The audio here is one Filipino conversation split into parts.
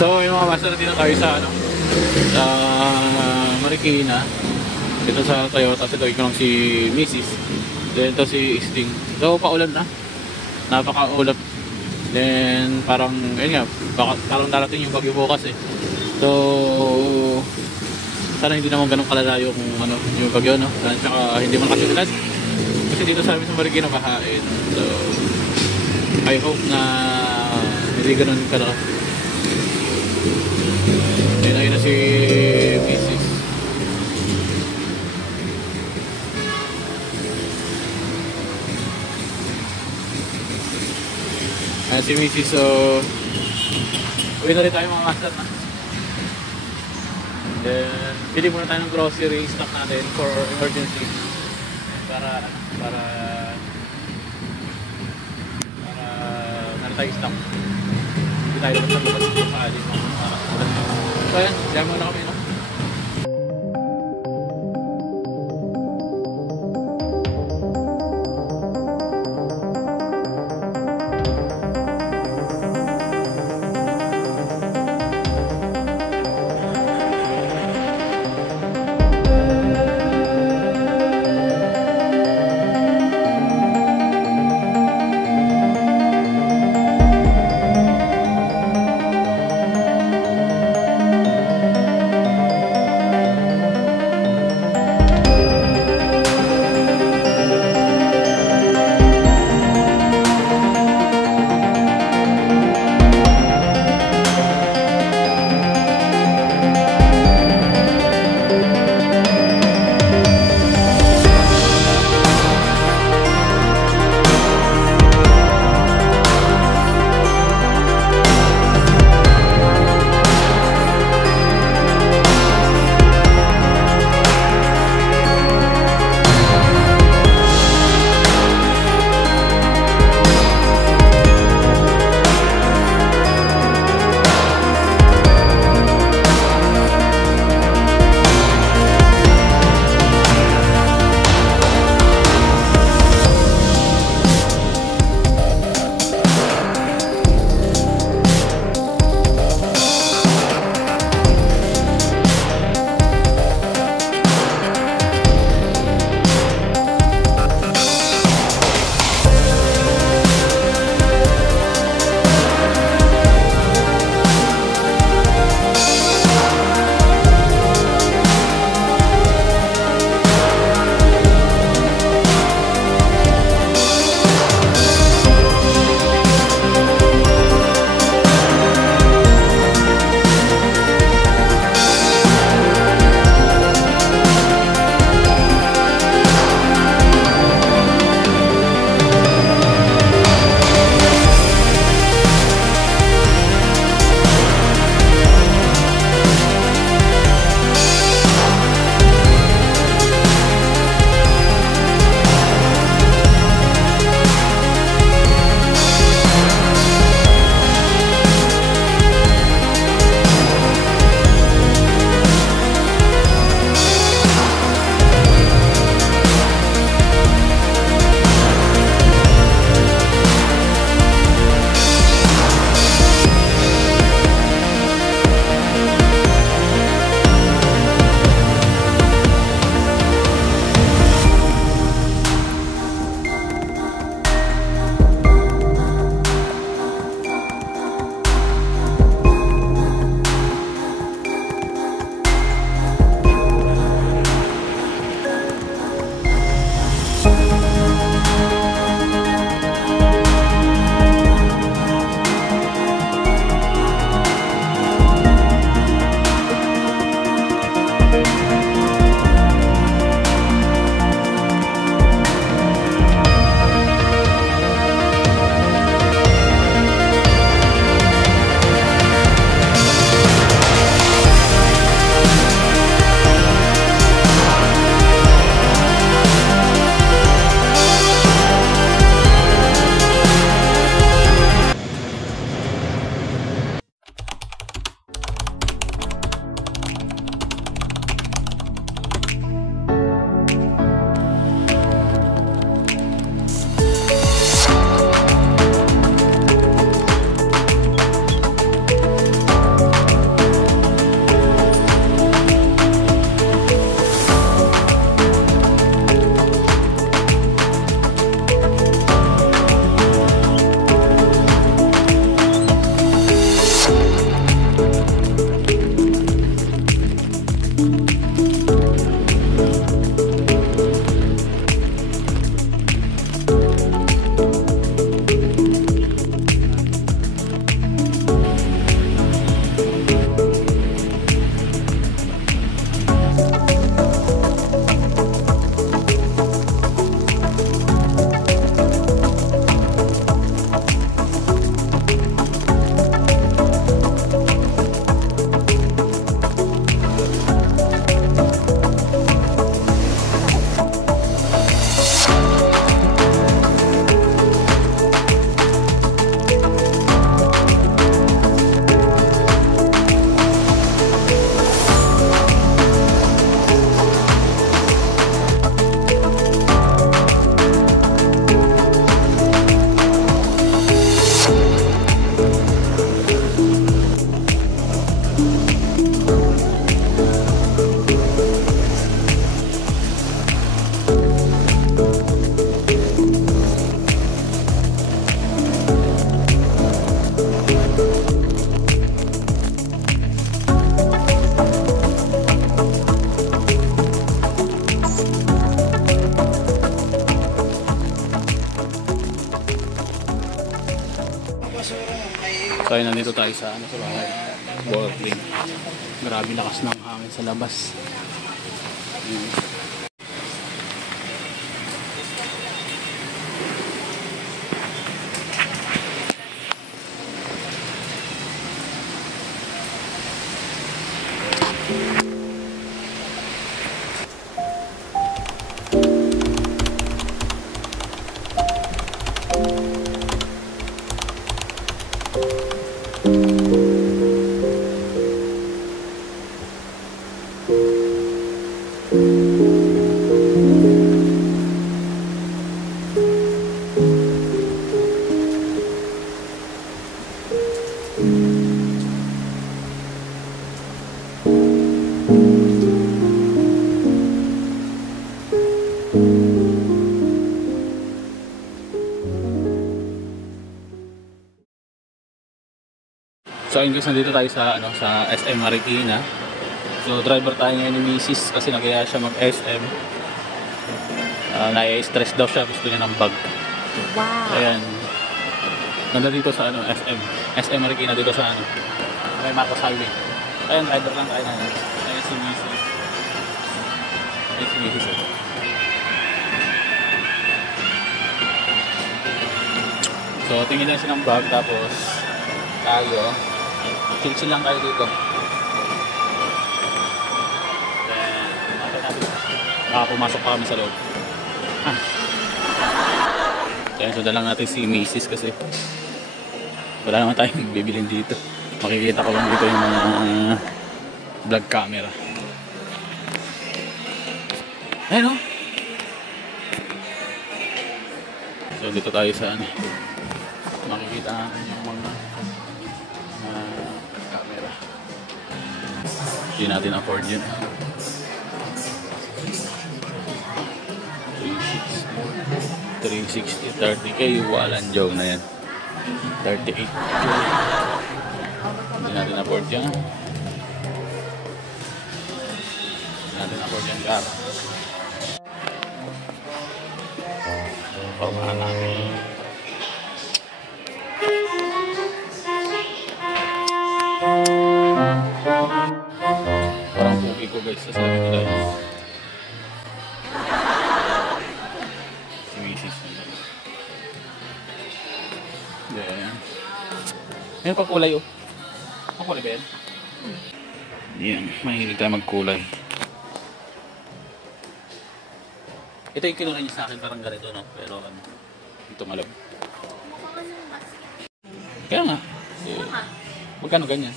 So yung mga master, dito tayo sa sa Marikina. Dito sa Toyota, ito ko lang si Mrs. Then ito si Sting. So paulan na, napaka-ulap. Then parang ayun nga, parang darating yung bagyo bukas eh. So sana hindi naman ganun kalala yung yung bagyo, no? At saka hindi man kasi ulan. Kasi dito sa amin sa Marikina bahain. So I hope na hindi ganun kalala. Ayun na si Mrs. Ayan si Mrs. So uwi na rin tayo mga master na. Then pili muna tayo ng grocery stock natin for emergency. Para meron tayong stock. Hindi tayo labas dito sa atin. So ayan, diyan muna kami, no? Tayo nandito tayo sa ano, sa bahay. Ballpling. Grabe lakas ng hangin sa labas. So ayun guys, nandito tayo sa ano, sa SM Marikina. So driver tayo ngayon ni Mrs. kasi nagaya siya mag-SM. Nai-stress daw siya, gusto niya ng bag. Wow. Ayan. Nandito dito sa ano, SM Marikina dito sa ano, may Marcos Highway. Ayan, driver lang tayo na. Ayan si Mrs. Ayan si Mrs. So tingin na siya ng bag, tapos tayo chill lang tayo dito. Then natin pumasok pa kami sa loob. Kaya sundan lang natin si Mrs. kasi wala naman tayong bibilin dito. Makikita ko lang dito yung mga vlog camera. Ayun o. So dito tayo sa ano, makikita natin yung mga camera. Hindi natin afford yun. 360, 30k, walang joke na yan. 38. Hindi natin afford yan. Hindi natin afford yan, gar. Pabahan natin. Parang pugi ko guys sa sabi ko tayo. Si Mrs. Ayan. Ayan pa kulay oh. Ang kulay ba yan? Yan, mahilig tayo magkulay. Ito yung kinuha niya sa akin, parang ganito no? Pero ano, ito malab. Kaya nga. Magkano ganyan?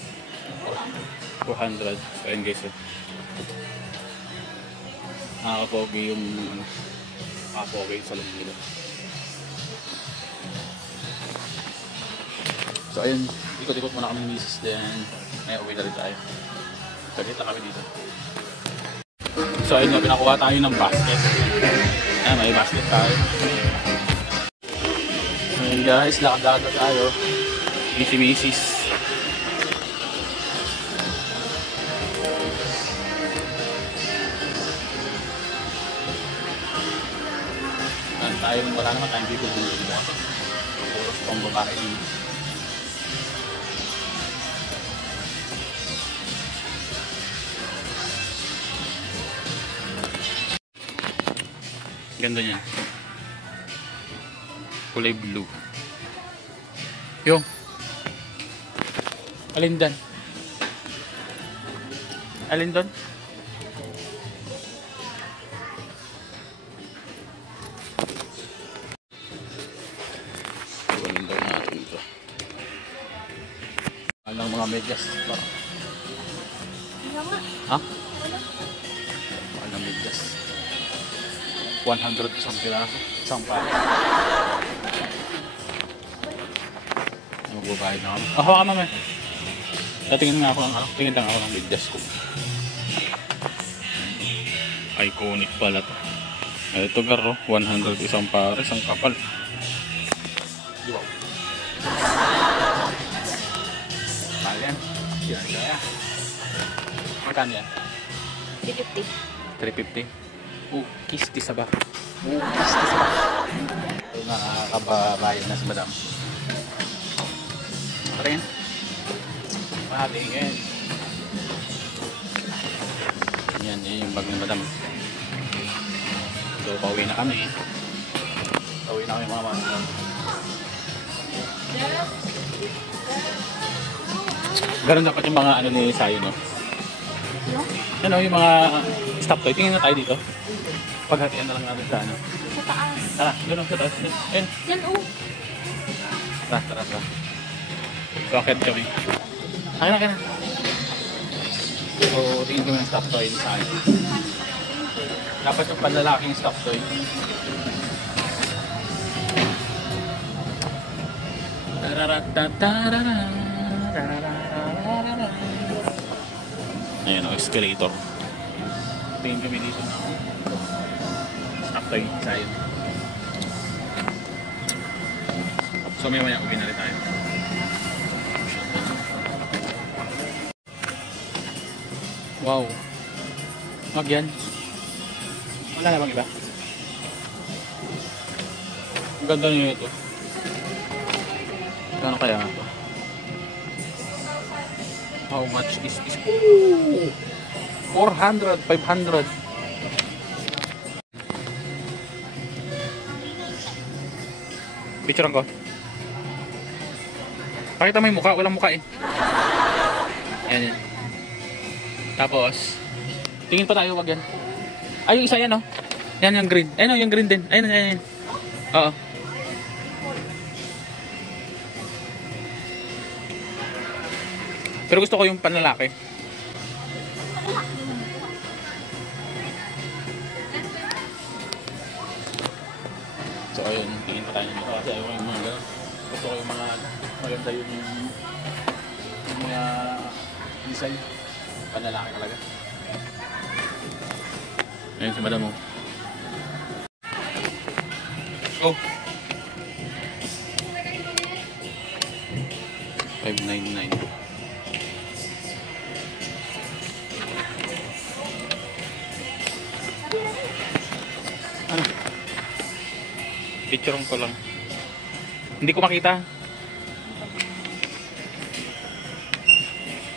400. So ayun guys eh. Nakakapogi yung nakapogi sa lumilo. So ayun, ikot-ikot muna kami ng misis, then may uwi na rin tayo. Sagita kami dito. So ayun nga, pinakuha tayo ng basket. Ayan, may basket tayo. So ayun guys, lakad-lakad tayo. Si misis. Tayo wala naman tayong dito dito. Puros pang babae dito. Ganda niyan. Kulay blue. Yung alin doon? Alin doon? Alin doon natin ito. Alang mga medyas. Ha? Alang medyas. 100 isang piraso. Isang pala. Magbabayad na kami. Ako ka naman. Tingin nga ako ng ano. Tingin lang ako ng medyas ko. Iconic pala to. Ito garo. 100 isang pares. Ang kapal. Wow. Mahal yan. Yan kaya. Magkano yan? 350. 350. Kisti sa ba? Kisti sa ba? Nakakababayad na si madam. Ano yan? Mahati ngayon. Yan yung bag ni madam. So, pauwi na kami. Pauwi na kami mga master. Ganun dapat yung mga ano ni Sayo, no? Ano yung mga stop toy. Tingin na tayo dito. Paghatian na lang natin sa ano. Sa taas. Tara, doon sa taas. Ayun. Yan oh. Tara. So, akit kami. Akin na. So, tingin kami ng stop toy ni Sayo. Dapat yung panlalaking stop toy. Ayan o, escalator. Tingin kami dito na stop toy sa'yo. So may maya uwi na rin tayo. Wow, wag yan. Wala na bang iba? Ang ganda nyo ito. Kano kaya nga ito? How much is this? Ooh! 400, 500. Picturean ko. Pakita mo yung mukha, walang mukha eh. Yan. Tapos, tingin pa tayo, wag yan. Ay, yung isa yan, oh. Yan yung green. Ayun, yung green din. Ayun. Oo. Pero gusto ko yung panlalaki. So, ayun. Tingin pa tayo nito. Kasi ayaw ko yung mga gano'n. Gusto ko yung mga maganda yung mga design. Panlalaki talaga. Ayun si madam mo. Go! 599. Ano? Picturean ko lang. Hindi ko makita.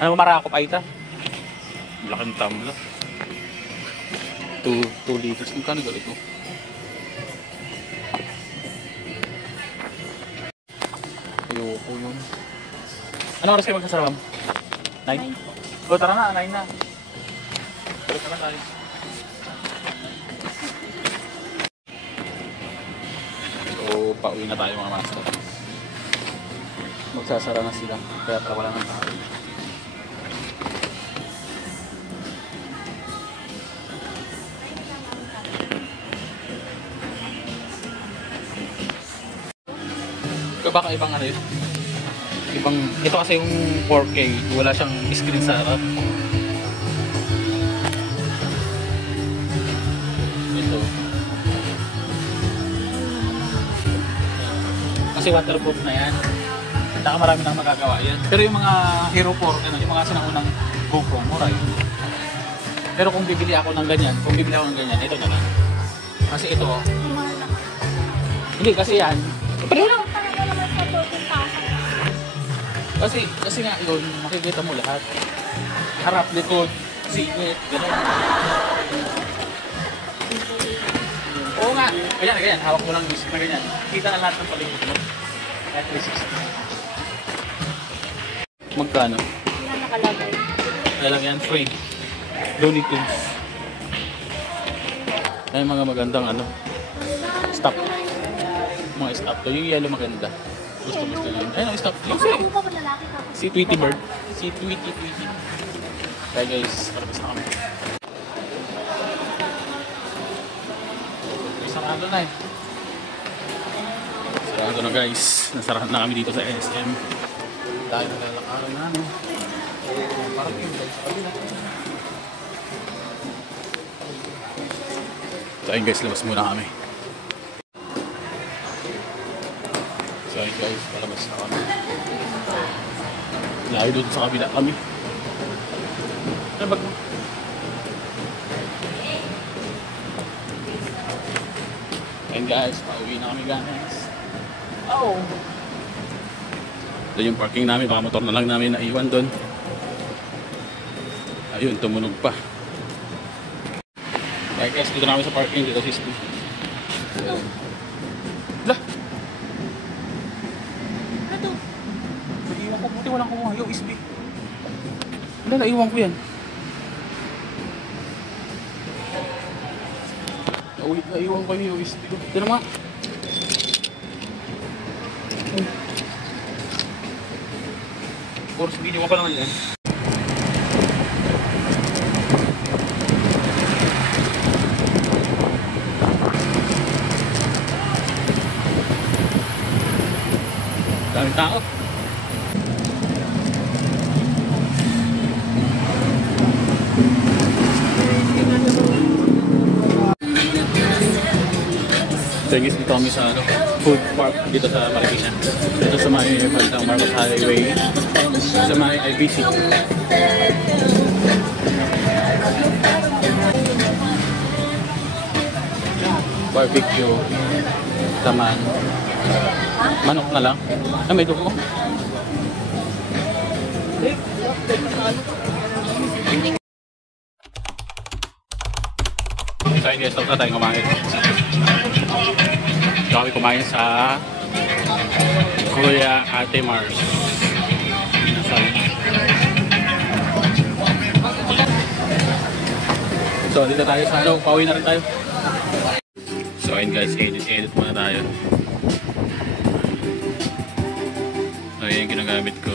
Ano marakop ay ita? Laking tumbler. 2 liters. Magkano galit mo? Ayoko yun. Ano oras kayo magsasaram? 9? O tara na, 9 na. Balik na tayo. So, pauwi na tayo mga master. Magsasara na sila. Kaya pala wala ng tao. Baka ibang ano yun. Ito kasi yung 4K, wala siyang screen sa harap. Ito. Kasi waterproof na yan. Saka marami nang magagawa yan. Pero yung mga Hero 4, ano, yung mga sinaunang GoPro, mura yun. Pero kung bibili ako ng ganyan, ito na lang. Kasi ito, hindi kasi yan. Pero lang. Kasi nga yun, makikita mo lahat. Harap, likod, singit, gano'n. Oo nga, ganyan, hawak mo lang yung music na ganyan. Kita na lahat ng paligid mo. At 360. Magkano? Wala nakalagay. Alam yan, free. Looney Tunes. Ay mga magandang ano. Stop. Mga stop to. Yung yellow maganda. Gusto yun. Ayun ang stop. Yung si Tweety Bird. Si Tweety. Kaya guys, palabas na kami. Sarado na eh. Sarado na guys. Nasarahan na kami dito sa SM. Dahil nalalakaran namin. Parang yung guys sa kabila. So ayun guys, labas muna kami. So ayun guys, palabas na kami. Layo doon sa kabila kami. Ano bag mo? Ayun guys, pauwi na kami guys. Oh! Doon yung parking namin, baka motor na lang namin naiwan doon. Ayun, tumunog pa. Kaya guys, dito na kami sa parking dito si Steve. Lah! Ano to? Naiiwan ko, buti walang kumuha. Yo, SB. Wala, naiiwan ko yan. Naiiwan ko yung USB ko. Ito naman. Course video ko pa naman yan. Daming tao. So guys, dito kami sa food park dito sa Marikina. Dito sa may Bantang Marcos Highway. Sa may IBC. Barbecue. Taman. Manok na lang. Ah, may dugo. So hindi, stop na tayo kumain. So kami kumain sa Kuya Ate Mars. So dito tayo sa ano, pauwi na rin tayo. So ayun guys, edit muna tayo. So yan yung ginagamit ko.